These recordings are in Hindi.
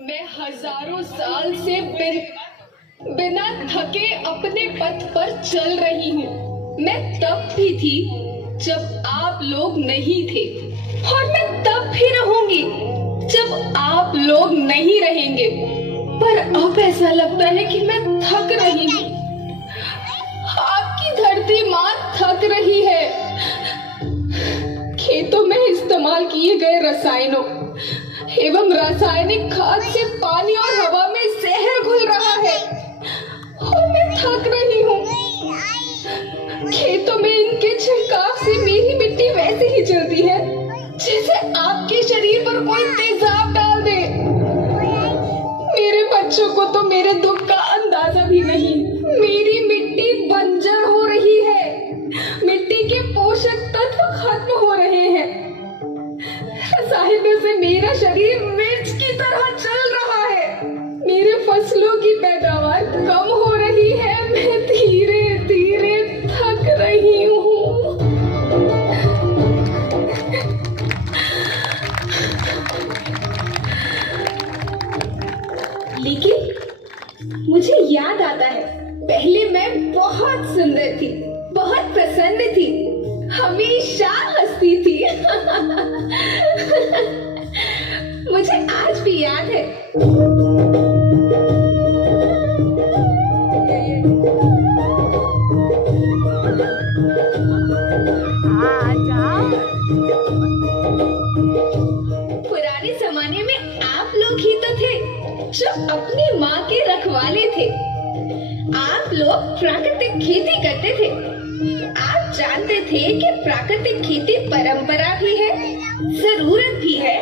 मैं हजारों साल से बिना थके अपने पथ पर चल रही हूँ। मैं तब भी थी जब आप लोग नहीं थे, और मैं तब भी रहूंगी जब आप लोग नहीं रहेंगे। पर अब ऐसा लगता है कि मैं थक रही हूँ। आपकी धरती माँ थक रही है। खेतों में इस्तेमाल किए गए रसायनों एवं रासायनिक खाद से पानी और हवा में जहर घुल रहा है, और मैं थक रही हूँ। खेतों में इनके छिड़काव से मेरी मिट्टी वैसे ही चलती है जैसे आपके शरीर पर कोई तेजाब डाल दे। मेरे बच्चों को तो मेरे दुख का अंदाजा भी नहीं। मेरी मिट्टी बंजर हो रही है। मिट्टी के पोषक तत्व खत्म हो रहे हैं। रसायनों से मेरा शरीर मिर्च की तरह चल रहा है। मेरे फसलों की पैदावार कम हो रही है। मैं धीरे धीरे थक रही हूँ। लेकिन मुझे याद आता है, पहले मैं बहुत सुंदर थी, बहुत प्रसन्न थी, हमेशा हंसती थी। मुझे आज भी याद है। पुराने जमाने में आप लोग ही तो थे जो अपनी माँ के रखवाले थे। आप लोग प्राकृतिक खेती करते थे। आप जानते थे कि प्राकृतिक खेती परंपरा भी है, जरूरत भी है,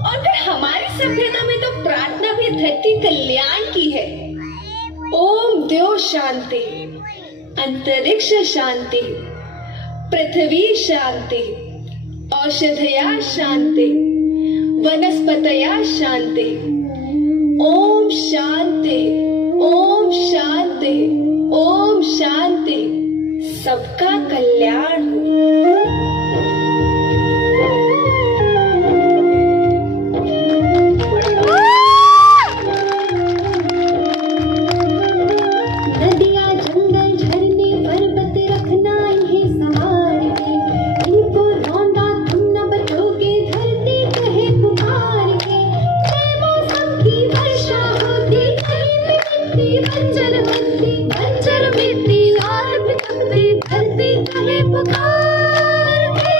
और फिर हमारी सभ्यता में तो प्रार्थना भी धरती कल्याण की है। ओम द्यो शांति, अंतरिक्ष शांति, पृथ्वी शांति, औषधया शांति, वनस्पतया शांति। ओम शांति, ओम शांति, ओम शांति। सबका कल्याण हो। नदियाँ जंगल झरने पर्वत रखना इन्हें संभाल के, इनको रौंदा तुम न बचोगे धरती कहे पुकार के। बेमौसम की वर्षा होती मिट्टी बंजर होती, बंजर मिट्टी और भी तपती धरती कहे पुकार के।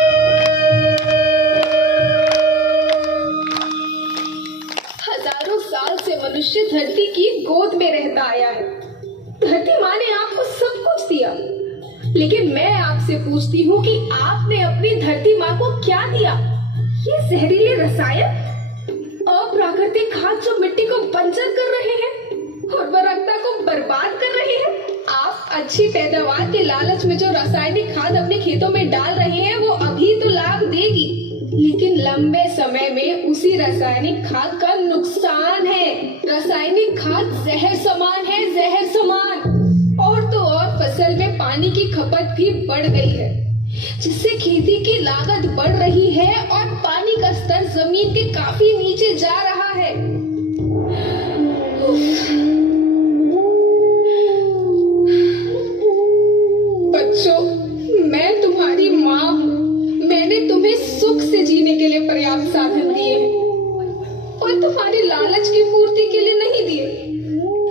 हजारों साल से मनुष्य धरती की गोद में रहता आया है। धरती माँ ने आपको सब कुछ दिया, लेकिन मैं आपसे पूछती हूँ कि आपने अपनी धरती माँ को क्या दिया? ये जहरीले रसायन, अप्राकृतिक खाद जो मिट्टी को बंजर कर रहे हैं, उर्वरकता को बर्बाद कर रहे हैं। आप अच्छी पैदावार के लालच में जो रासायनिक खाद अपने खेतों में डाल रहे हैं, वो अभी तो लाभ देगी, लेकिन लंबे समय में उसी रासायनिक खाद का नुकसान है। रासायनिक खाद जहर समान है, जहर समान। और तो और फसल में पानी की खपत भी बढ़ गई है, जिससे खेती की लागत बढ़ रही है और पानी का स्तर जमीन के काफी नीचे जा रहा है। बच्चों, मैं तुम्हारी माँ हूँ। मैंने तुम्हें सुख से जीने के लिए पर्याप्त साधन दिए हैं, और तुम्हारी लालच की पूर्ति के लिए नहीं दिए।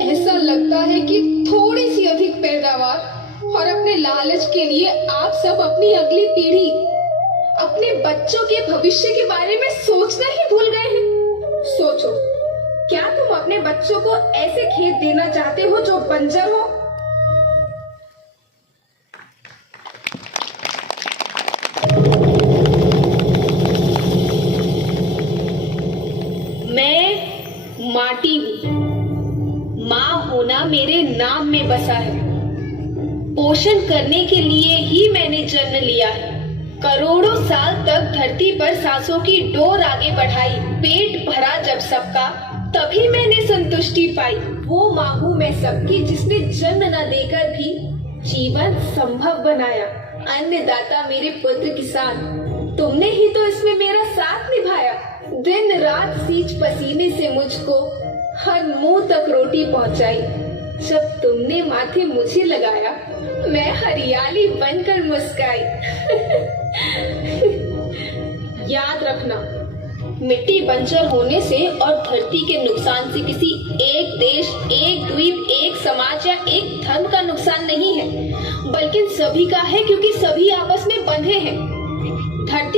ऐसा लगता है कि थोड़ी सी अधिक पैदावार और अपने लालच के लिए आप सब अपनी अगली पीढ़ी, अपने बच्चों के भविष्य के बारे में सोचना ही भूल गए हैं। सोचो, क्या तुम अपने बच्चों को ऐसे खेत देना चाहते हो जो बंजर हो? मैं माटी हूँ। माँ होना मेरे नाम में बसा है। पोषण करने के लिए ही मैंने जन्म लिया है। करोड़ों साल तक धरती पर सांसों की डोर आगे बढ़ाई। पेट भरा जब सबका, तभी मैंने संतुष्टि पाई। वो माँ हूँ मैं सबकी, जिसने जन्म न देकर भी जीवन संभव बनाया। अन्नदाता मेरे पुत्र किसान, तुमने ही तो इसमें मेरा साथ निभाया। दिन रात सींच पसीने से मुझको हर मुंह तक रोटी पहुंचाई। जब तुमने माथे मुझे लगाया, मैं हरियाली बनकर मुस्काई। याद रखना, मिट्टी बंजर होने से और धरती के नुकसान से किसी एक देश, एक द्वीप, एक समाज या एक धर्म का नुकसान नहीं है, बल्कि सभी का है, क्योंकि सभी आपस में बंधे हैं।